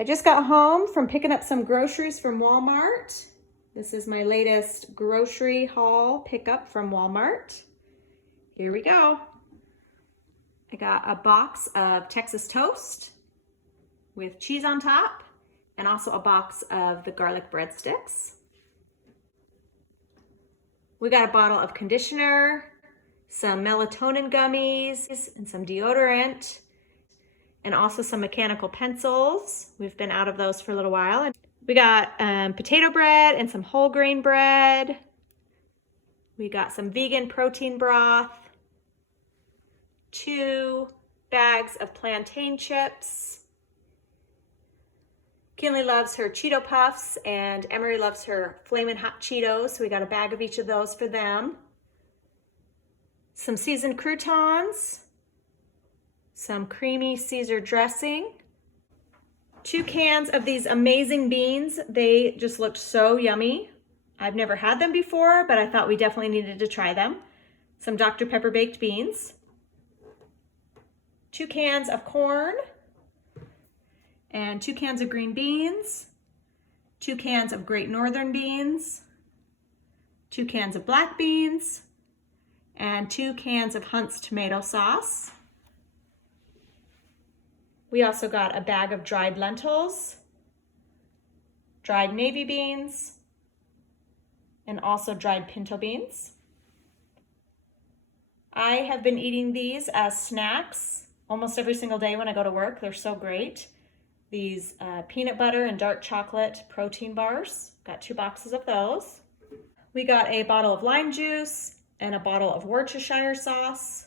I just got home from picking up some groceries from Walmart. This is my latest grocery haul pickup from Walmart. Here we go. I got a box of Texas toast with cheese on top, and also a box of the garlic breadsticks. We got a bottle of conditioner, some melatonin gummies, and some deodorant, and also some mechanical pencils. We've been out of those for a little while. And we got potato bread and some whole grain bread. We got some vegan protein broth, 2 bags of plantain chips. Kinley loves her Cheeto Puffs and Emery loves her Flamin' Hot Cheetos, so we got a bag of each of those for them. Some seasoned croutons, some creamy Caesar dressing, 2 cans of these amazing beans. They just looked so yummy. I've never had them before, but I thought we definitely needed to try them. Some Dr. Pepper baked beans, 2 cans of corn, and 2 cans of green beans, 2 cans of Great Northern beans, 2 cans of black beans, and 2 cans of Hunt's tomato sauce. We also got a bag of dried lentils, dried navy beans, and also dried pinto beans. I have been eating these as snacks almost every single day when I go to work. They're so great. These peanut butter and dark chocolate protein bars. Got 2 boxes of those. We got a bottle of lime juice and a bottle of Worcestershire sauce.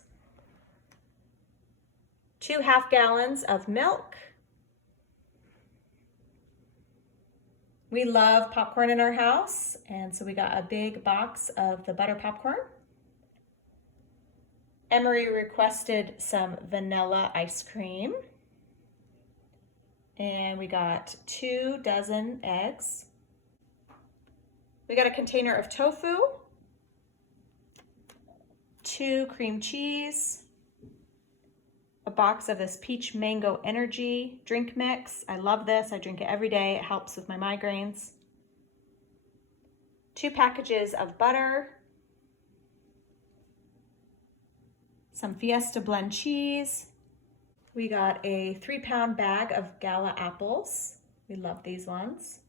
2 half gallons of milk. We love popcorn in our house, and so we got a big box of the butter popcorn. Emery requested some vanilla ice cream. And we got 2 dozen eggs. We got a container of tofu, 2 cream cheese, a box of this peach mango energy drink mix. I love this. I drink it every day. It helps with my migraines. 2 packages of butter, some Fiesta blend cheese. We got a 3-pound bag of Gala apples. We love these ones.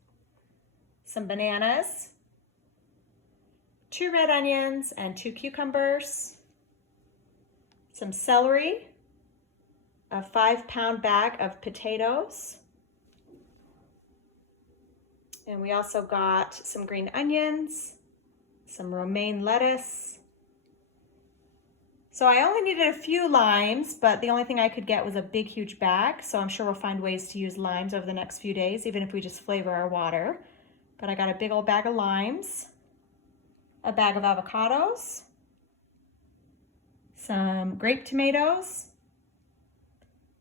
Some bananas, 2 red onions and 2 cucumbers, some celery, a 5-pound bag of potatoes, and we also got some green onions, some romaine lettuce. So I only needed a few limes, but the only thing I could get was a big, huge bag. So I'm sure we'll find ways to use limes over the next few days, even if we just flavor our water. But I got a big old bag of limes, a bag of avocados, some grape tomatoes,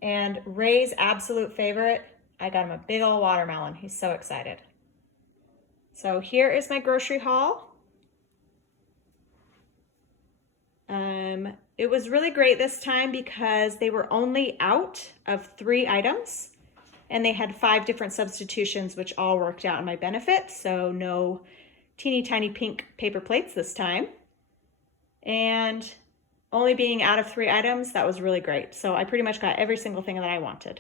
and Ray's absolute favorite, I got him a big old watermelon. He's so excited. So here is my grocery haul. It was really great this time because they were only out of 3 items and they had 5 different substitutions, which all worked out in my benefit. So no teeny tiny pink paper plates this time. And only being out of 3 items, that was really great. So I pretty much got every single thing that I wanted.